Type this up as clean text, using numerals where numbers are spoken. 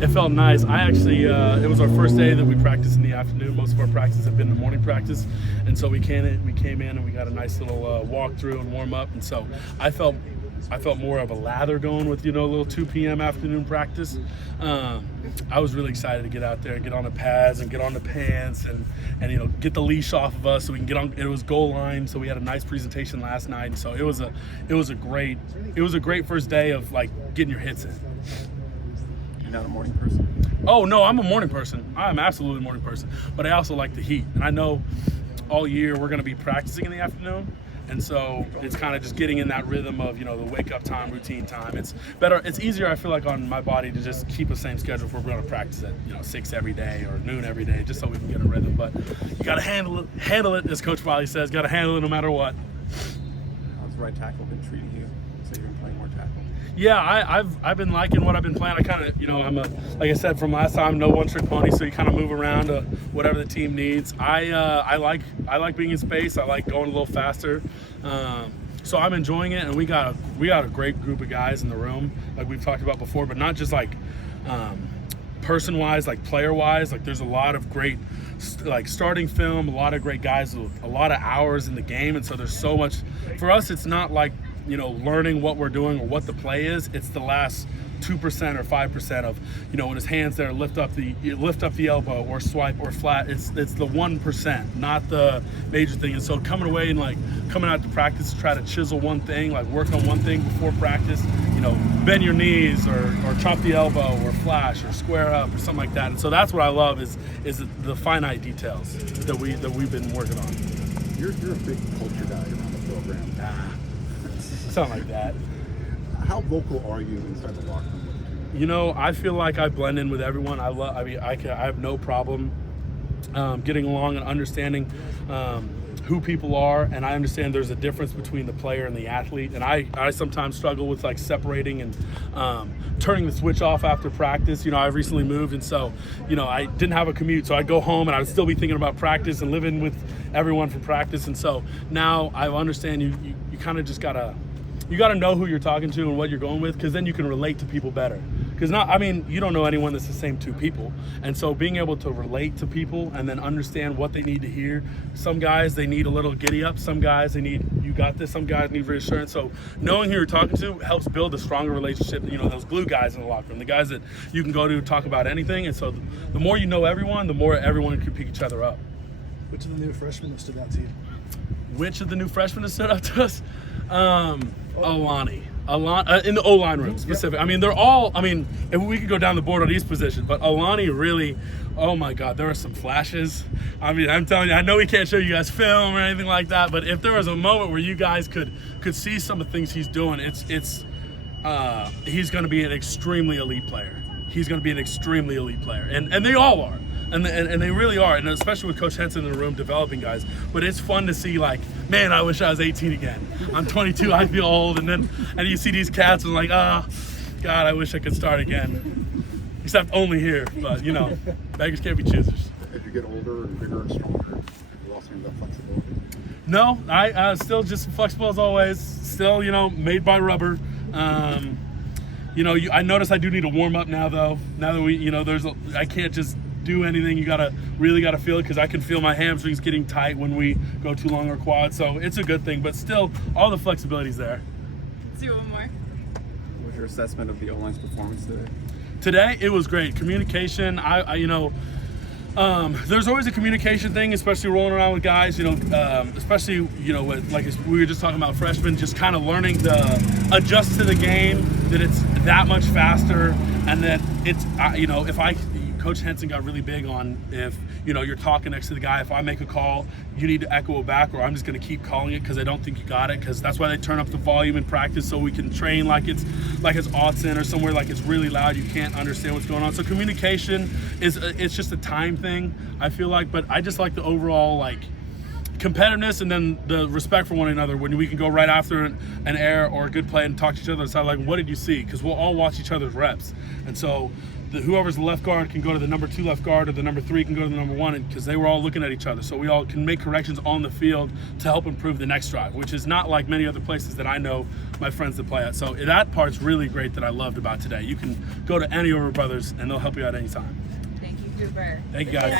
It felt nice. I actually, it was our first day that we practiced in the afternoon. Most of our practices have been the morning practice, and so we came in and we got a nice little walk through and warm up. And so I felt more of a lather going with a little 2 p.m. afternoon practice. I was really excited to get out there and get on the pads and get on the pants and get the leash off of us so we can get on. It was goal line, so we had a nice presentation last night. And so it was a great first day of like getting your hits in. You're not a morning person? Oh no, I'm a morning person. I'm absolutely a morning person, but I also like the heat. And I know all year we're going to be practicing in the afternoon. And so it's kind of just getting in that rhythm of, the wake up time, routine time. It's better. It's easier, I feel like, on my body to just keep the same schedule if we're going to practice at, 6 every day or noon every day, just so we can get a rhythm. But you got to handle it, as Coach Wiley says, got to handle it no matter what. How's right tackle been treating you? So you've been playing more tackle? Yeah, I've been liking what I've been playing. I kind of, like I said from last time, no one-trick pony, so you kind of move around to whatever the team needs. I like being in space. I like going a little faster. So I'm enjoying it, and we got a great group of guys in the room, like we've talked about before, but not just like person-wise, like player-wise. Like there's a lot of great starting film, a lot of great guys with a lot of hours in the game, and so there's so much. For us, it's not like learning what we're doing or what the play is. It's the last 2% or 5% of, when his hand's there, lift up the elbow or swipe or flat. It's the 1%, not the major thing. And so coming away and coming out to practice to try to chisel one thing, work on one thing before practice, bend your knees or chop the elbow or flash or square up or something like that. And so that's what I love is the finite details that we've been working on. You're a big culture guy around the program. Something like that. How vocal are you inside the locker room? I feel like I blend in with everyone. I have no problem getting along and understanding who people are, and I understand there's a difference between the player and the athlete. And I sometimes struggle with separating and turning the switch off after practice. I've recently moved, and so I didn't have a commute, so I'd go home and I'd still be thinking about practice and living with everyone for practice. And so now I understand you kind of just gotta. You got to know who you're talking to and what you're going with, because then you can relate to people better. Because you don't know anyone that's the same two people. And so being able to relate to people and then understand what they need to hear. Some guys, they need a little giddy up. Some guys, they need, you got this. Some guys need reassurance. So knowing who you're talking to helps build a stronger relationship. Those glue guys in the locker room, the guys that you can go to talk about anything. And so the more you know everyone, the more everyone can pick each other up. Which of the new freshmen have stood out to you? Which of the new freshmen have stood out to us? Alani. In the O-line room specific. They're all, if we could go down the board on each position, but Alani really, oh my God, there are some flashes. I'm telling you, I know we can't show you guys film or anything like that, but if there was a moment where you guys could see some of the things he's doing, he's going to be an extremely elite player. He's going to be an extremely elite player, and they all are. And they really are, and especially with Coach Henson in the room developing guys. But it's fun to see, man, I wish I was 18 again. I'm 22, I feel old, and you see these cats and God, I wish I could start again. Except only here, but beggars can't be choosers. As you get older and bigger and stronger, you also need that flexibility. No, I still just flexible as always. Still, made by rubber. I notice I do need to warm up now, though. Now that I can't just do anything. You really gotta feel it, because I can feel my hamstrings getting tight when we go too long or quad. So it's a good thing, but still, all the flexibility's there. Let's do one more. What was your assessment of the O-line's performance today? Today, it was great. Communication, there's always a communication thing, especially rolling around with guys, especially, with, like we were just talking about freshmen, just kind of learning to adjust to the game, that it's that much faster, and that it's, Coach Henson got really big on, if you're talking next to the guy, if I make a call, you need to echo it back, or I'm just going to keep calling it because I don't think you got it. Because that's why they turn up the volume in practice, so we can train like it's Autzen or somewhere like it's really loud, you can't understand what's going on. So communication it's just a time thing, I feel like. But I just like the overall competitiveness and then the respect for one another when we can go right after an error or a good play and talk to each other and say, like, what did you see? Because we'll all watch each other's reps. And so whoever's the left guard can go to the number 2 left guard, or the number 3 can go to the number 1, because they were all looking at each other. So we all can make corrections on the field to help improve the next drive, which is not like many other places that I know my friends that play at. So that part's really great that I loved about today. You can go to any of our brothers and they'll help you out anytime. Thank you, Cooper. Thank you, guys.